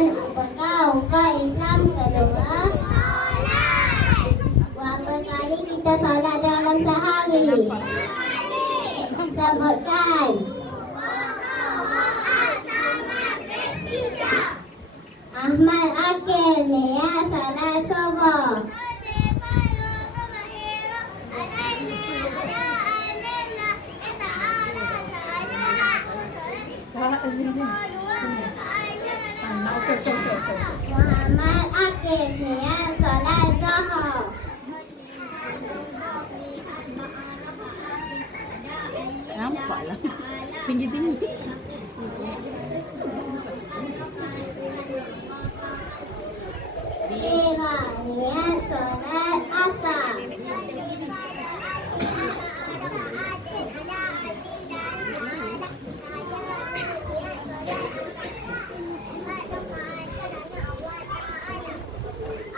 Ramadan apakah hukum Islam kedua? Berapa kali kita solat dalam sehari? Sebutkan. Ahmad Akil niat solat subuh. Muhammad Akif niat solat zuhur. Nampaklah. Tinggi-tinggi. Ira niat solat asar.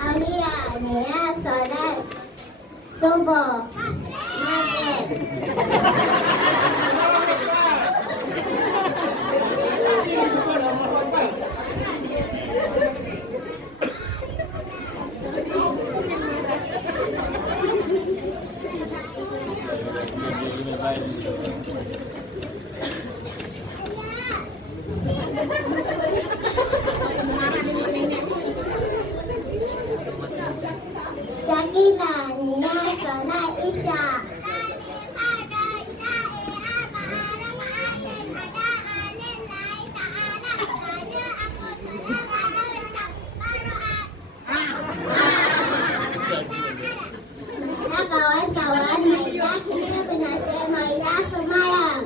Alia niat solat subuh. Maghrib. Syakila niat solat isya. Mana kawan-kawan Maida kita penasihat Maida semayang.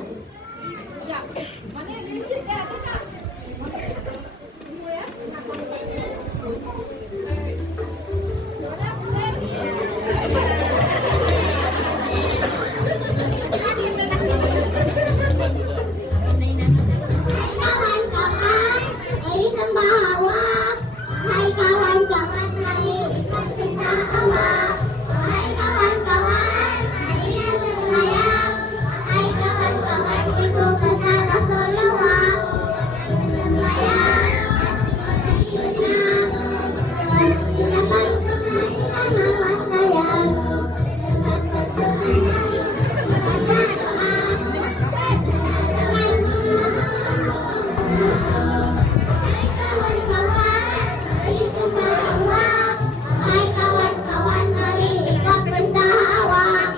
Kawan-kawan, mari sembah Allah. Hai kawan-kawan, mari ikut perintah Allah. Hai kawan-kawan, mari bersemayam. Hai kawan-kawan, ikut pesan Rasulullah. Bersemayam, hati orang benar. Dan dapat penghasilan Allah sayang. Dapat bersemayam, baca doa. Hai kawan-kawan, mari ikut perintah Allah.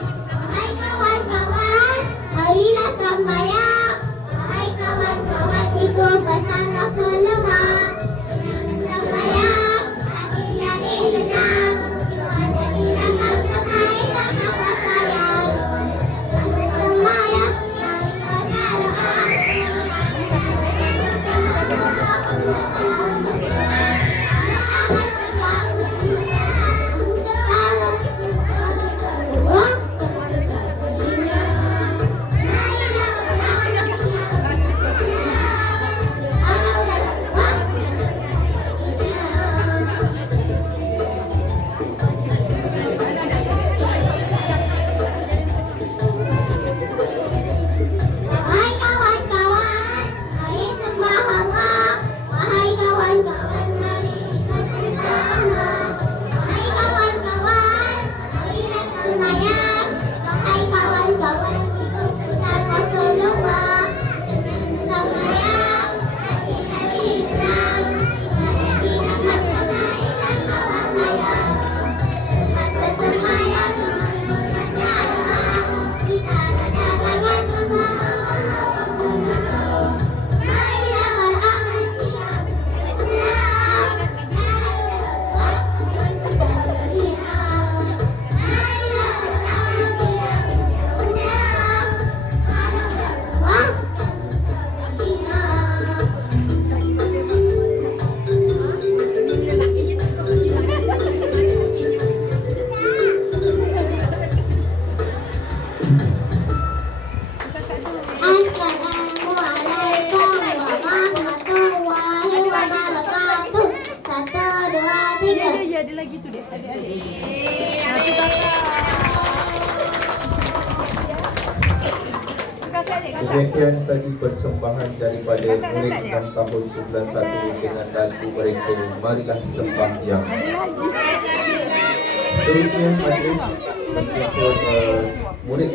Hai kawan-kawan, marilah sembahyang. Hai kawan-kawan, ikut pesan Rasulullah. Sembahyang, hati jadi tenang. Jiwa jadi rahmat, kekairan Allah sayang. Sembahyang, mari baca doa. Wahai kawan-kawan, mari sembah Allah. Wahai kawan-kawan, mari ikut perintah Allah. Wahai kawan-kawan, marilah sembahyang. Wahai kawan-kawan, ikut pesan Rasulullah. Sembahyang, hati jadi tenang. Jiwa jadi rahmat, kekairan Allah sayang. Cepat bersemayam, baca doa. Kita kedatangan Allah. Marilah beramal siap. Assalamualaikum warahmatullahi wabarakatuh. 1, 2, 3. Ya, ada lagi tu dek. Adik-adik. Kakak adik, kakak. Demikian tadi persembahan daripada murid 6 tahun kumpulan 1 dengan lagu mereka Marilah Sembahyang. Seterusnya majlis untuk murid